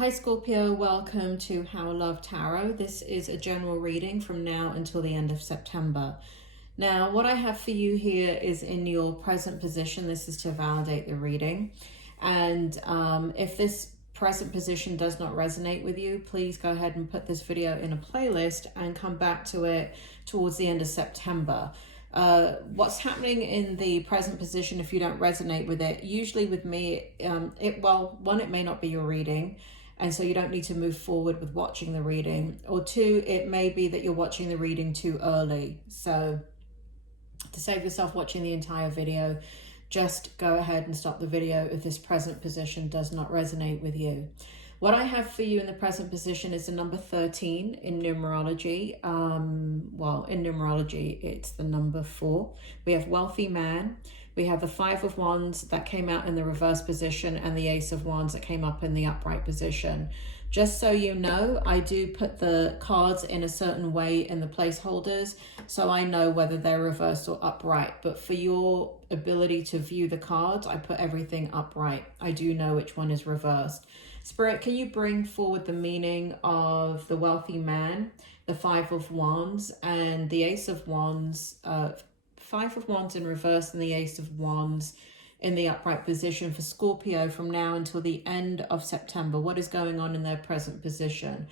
Hi Scorpio, welcome to How Love Tarot. This is a general reading from now until the end of September. Now, what I have for you here is in your present position. This is to validate the reading. And if this present position does not resonate with you, please go ahead and put this video in a playlist and come back to it towards the end of September. What's happening in the present position, if you don't resonate with it, usually with me, it may not be your reading, and so you don't need to move forward with watching the reading. Or two, it may be that you're watching the reading too early. So to save yourself watching the entire video, just go ahead and stop the video if this present position does not resonate with you. What I have for you in the present position is the number 13 in numerology. In numerology, it's the number 4. We have wealthy man. We have the 5 of Wands that came out in the reverse position and the Ace of Wands that came up in the upright position. Just so you know, I do put the cards in a certain way in the placeholders, so I know whether they're reversed or upright. But for your ability to view the cards, I put everything upright. I do know which one is reversed. Spirit, can you bring forward the meaning of the wealthy man, the 5 of Wands, and the Ace of Wands, 5 of Wands in reverse and the Ace of Wands in the upright position for Scorpio from now until the end of September? What is going on in their present position?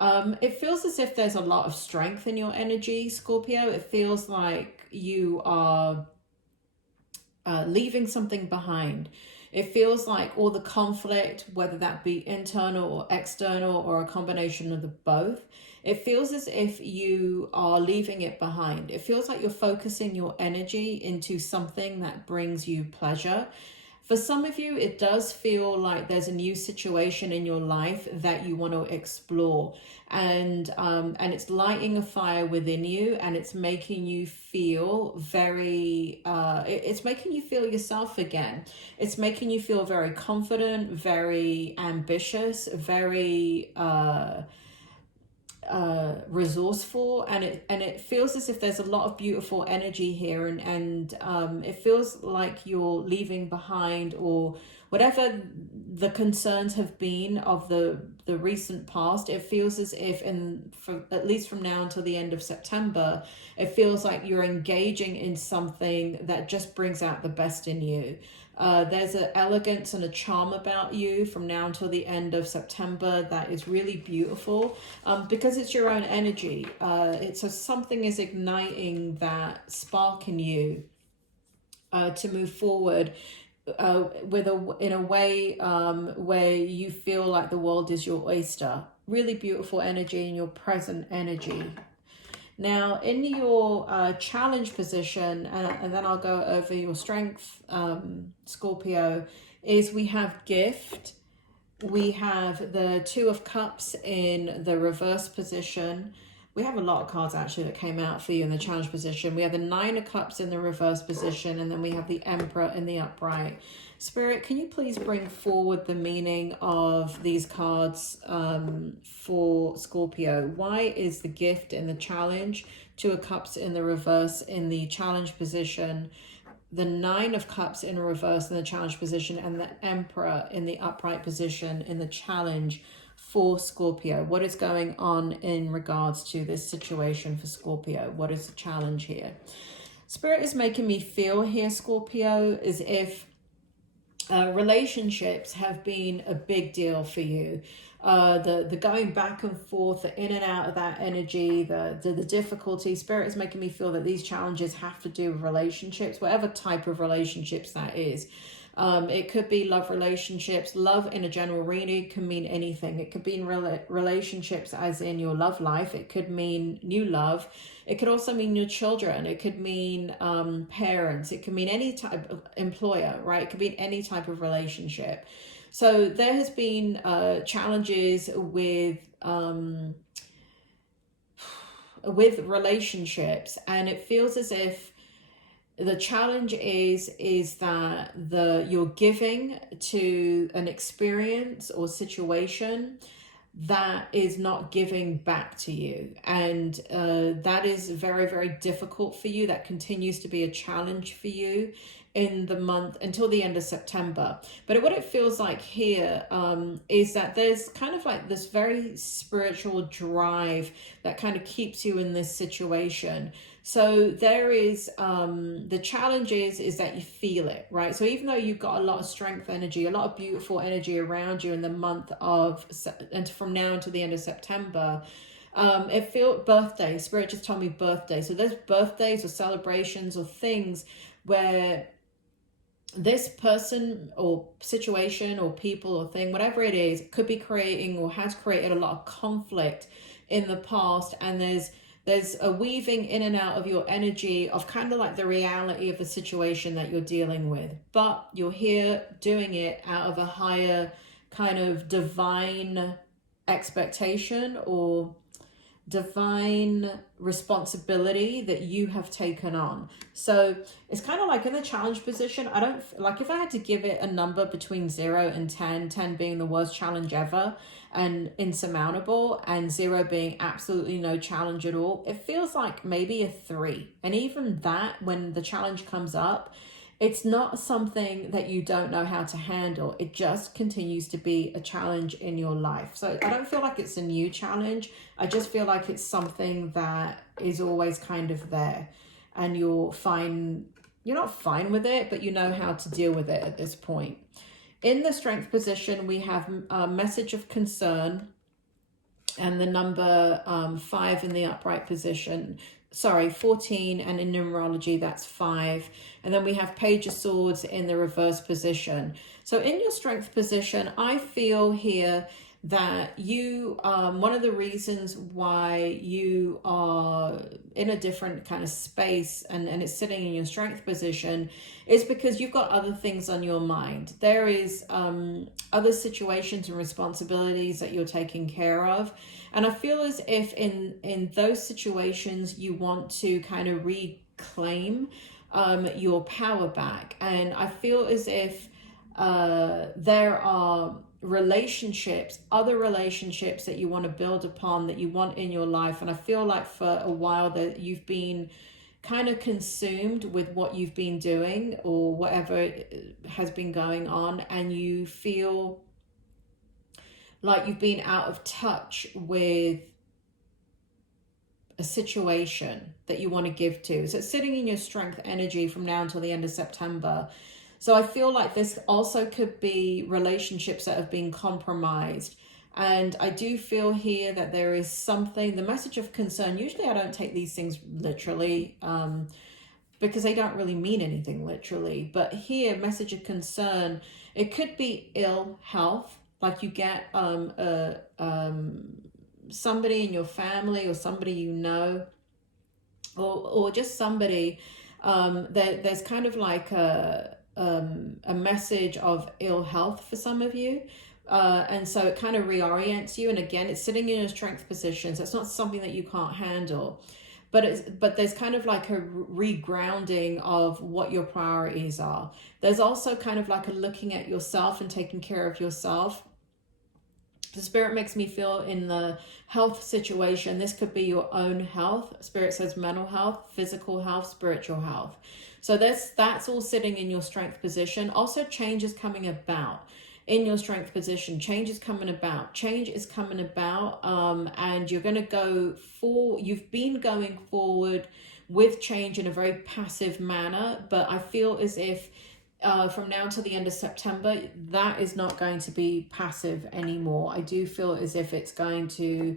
It feels as if there's a lot of strength in your energy, Scorpio. It feels like you are leaving something behind. It feels like all the conflict, whether that be internal or external or a combination of the both, it feels as if you are leaving it behind. It feels like you're focusing your energy into something that brings you pleasure. For some of you, it does feel like there's a new situation in your life that you want to explore, and it's lighting a fire within you, and it's making you feel it's making you feel yourself again. It's making you feel very confident, very ambitious, very resourceful, and it feels as if there's a lot of beautiful energy here, and it feels like you're leaving behind, or whatever the concerns have been of the recent past. It feels as if, at least from now until the end of September, it feels like you're engaging in something that just brings out the best in you. There's an elegance and a charm about you from now until the end of September that is really beautiful, because it's your own energy. Something is igniting that spark in you to move forward in a way where you feel like the world is your oyster. Really beautiful energy in your present energy. Now, in your challenge position, and then I'll go over your strength, Scorpio, is we have gift. We have the 2 of Cups in the reverse position. We have a lot of cards actually that came out for you in the challenge position. We have the 9 of Cups in the reverse position, and then we have the Emperor in the upright. Spirit, can you please bring forward the meaning of these cards for Scorpio? Why is the gift in the challenge, 2 of Cups in the reverse in the challenge position, the 9 of Cups in reverse in the challenge position, and the Emperor in the upright position in the challenge for Scorpio? What is going on in regards to this situation for Scorpio? What is the challenge here? Spirit is making me feel here, Scorpio, as if relationships have been a big deal for you. The going back and forth, the in and out of that energy, the difficulty. Spirit is making me feel that these challenges have to do with relationships, whatever type of relationships that is. It could be love relationships. Love in a general reading can mean anything. It could be in relationships as in your love life. It could mean new love. It could also mean your children. It could mean parents. It could mean any type of employer, right? It could be any type of relationship. So there has been challenges with relationships, and it feels as if the challenge is that you're giving to an experience or situation that is not giving back to you, and that is very, very difficult for you. That continues to be a challenge for you, in the month until the end of September. But what it feels like here is that there's kind of like this very spiritual drive that kind of keeps you in this situation. So there is, the challenge is that you feel it, right? So even though you've got a lot of strength energy, a lot of beautiful energy around you in the month of, and from now until the end of September, it feels birthday, Spirit just told me birthday. So there's birthdays or celebrations or things where this person or situation or people or thing, whatever it is, could be creating or has created a lot of conflict in the past. And there's a weaving in and out of your energy of kind of like the reality of the situation that you're dealing with. But you're here doing it out of a higher kind of divine expectation or divine responsibility that you have taken on. So it's kind of like in the challenge position. I don't like, if I had to give it a number between 0 and 10, 10 being the worst challenge ever and insurmountable, and 0 being absolutely no challenge at all, it feels like maybe a 3. And even that, when the challenge comes up, it's not something that you don't know how to handle. It just continues to be a challenge in your life. So I don't feel like it's a new challenge. I just feel like it's something that is always kind of there. And you're fine. You're not fine with it, but you know how to deal with it at this point. In the strength position, we have a message of concern and the number 5 in the upright position. Sorry, 14, and in numerology that's 5. And then we have Page of Swords in the reverse position. So in your strength position, I feel here that you, one of the reasons why you are in a different kind of space and it's sitting in your strength position is because you've got other things on your mind. There is other situations and responsibilities that you're taking care of. And I feel as if in those situations, you want to kind of reclaim your power back. And I feel as if there are relationships, other relationships that you want to build upon, that you want in your life. And I feel like for a while that you've been kind of consumed with what you've been doing or whatever has been going on, and you feel like you've been out of touch with a situation that you want to give to. So it's sitting in your strength energy from now until the end of September. So I feel like this also could be relationships that have been compromised. And I do feel here that there is something, the message of concern. Usually I don't take these things literally because they don't really mean anything literally. But here, message of concern, it could be ill health. Like you get somebody in your family or somebody you know, or just somebody, there's kind of like a message of ill health for some of you. And so it kind of reorients you. And again, it's sitting in a strength position. So it's not something that you can't handle. But there's kind of like a regrounding of what your priorities are. There's also kind of like a looking at yourself and taking care of yourself. The Spirit makes me feel in the health situation, this could be your own health. Spirit says mental health, physical health, spiritual health. So that's all sitting in your strength position. Also, change is coming about in your strength position. Change is coming about. Change is coming about, and you're going to go for. You've been going forward with change in a very passive manner, but I feel as if from now to the end of September, that is not going to be passive anymore. I do feel as if it's going to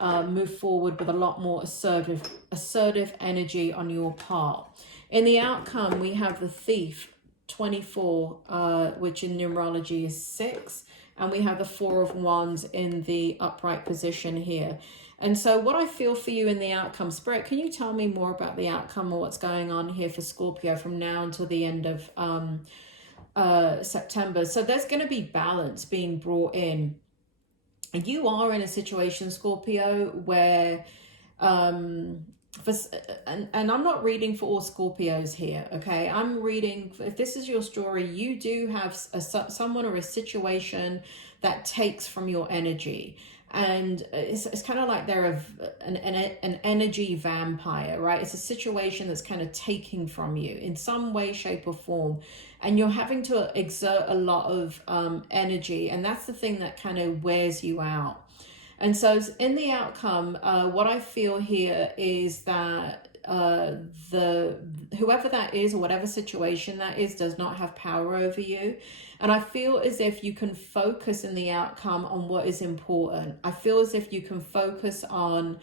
move forward with a lot more assertive energy on your part. In the outcome, we have the Thief, 24, which in numerology is 6, and we have the 4 of Wands in the upright position here. And so what I feel for you in the outcome, Spirit, can you tell me more about the outcome or what's going on here for Scorpio from now until the end of September? So there's going to be balance being brought in. And you are in a situation, Scorpio, where, and I'm not reading for all Scorpios here, okay? I'm reading, if this is your story, you do have someone or a situation that takes from your energy. And it's kind of like they're an energy vampire, right? It's a situation that's kind of taking from you in some way, shape, or form, and you're having to exert a lot of energy, and that's the thing that kind of wears you out. And so in the outcome, what I feel here is that whoever that is or whatever situation that is does not have power over you. And I feel as if you can focus in the outcome on what is important. I feel as if you can focus on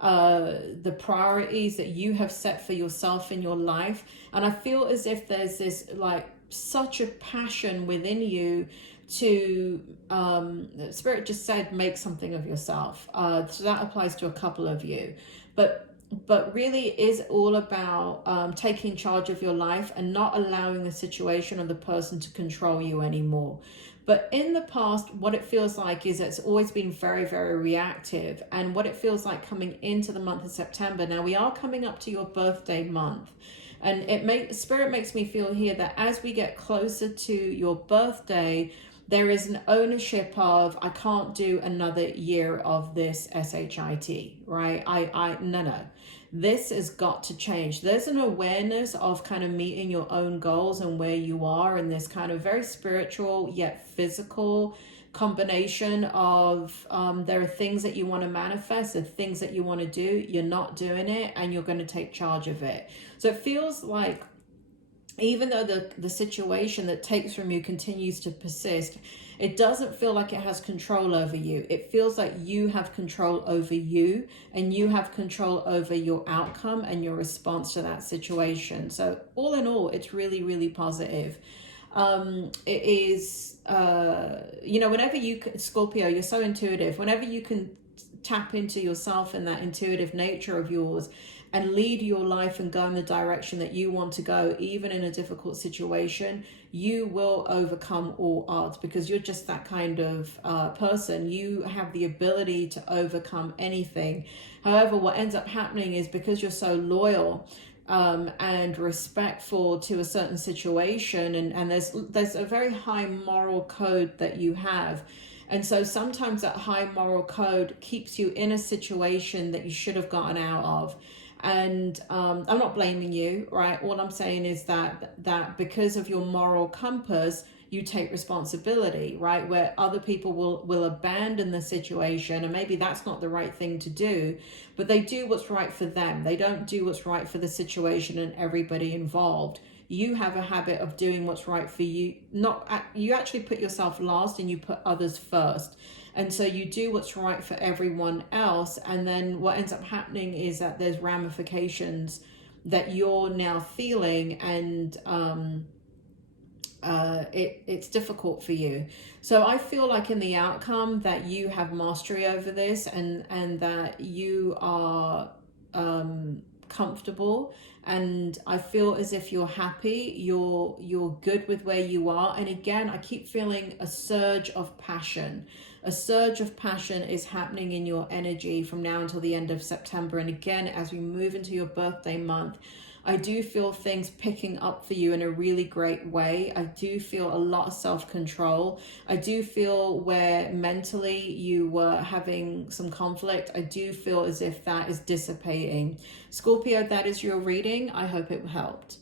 the priorities that you have set for yourself in your life. And I feel as if there's this like such a passion within you to Spirit just said make something of yourself. So that applies to a couple of you, but really is all about taking charge of your life and not allowing the situation or the person to control you anymore. But in the past, what it feels like is it's always been very, very reactive. And what it feels like coming into the month of September, now we are coming up to your birthday month. And Spirit makes me feel here that as we get closer to your birthday, there is an ownership of, I can't do another year of this SHIT, right? No. This has got to change. There's an awareness of kind of meeting your own goals and where you are in this kind of very spiritual yet physical combination of there are things that you want to manifest, the things that you want to do, you're not doing it, and you're going to take charge of it. So it feels like even though the situation that takes from you continues to persist, it doesn't feel like it has control over you. It feels like you have control over you, and you have control over your outcome and your response to that situation. So all in all, it's really, really positive. It is, whenever you, Scorpio, you're so intuitive. Whenever you can tap into yourself and that intuitive nature of yours and lead your life and go in the direction that you want to go, even in a difficult situation, you will overcome all odds because you're just that kind of person. You have the ability to overcome anything. However, what ends up happening is because you're so loyal and respectful to a certain situation, and there's a very high moral code that you have. And so sometimes that high moral code keeps you in a situation that you should have gotten out of. And I'm not blaming you, right? All I'm saying is that because of your moral compass, you take responsibility, right? Where other people will abandon the situation, and maybe that's not the right thing to do, but they do what's right for them. They don't do what's right for the situation and everybody involved. You have a habit of doing what's right for you. You actually put yourself last and you put others first. And so you do what's right for everyone else. And then what ends up happening is that there's ramifications that you're now feeling, and it's difficult for you. So I feel like in the outcome that you have mastery over this, and that you are comfortable, and I feel as if you're happy, you're good with where you are. And again, I keep feeling a surge of passion. A surge of passion is happening in your energy from now until the end of September. And again, as we move into your birthday month, I do feel things picking up for you in a really great way. I do feel a lot of self-control. I do feel where mentally you were having some conflict, I do feel as if that is dissipating. Scorpio, that is your reading. I hope it helped.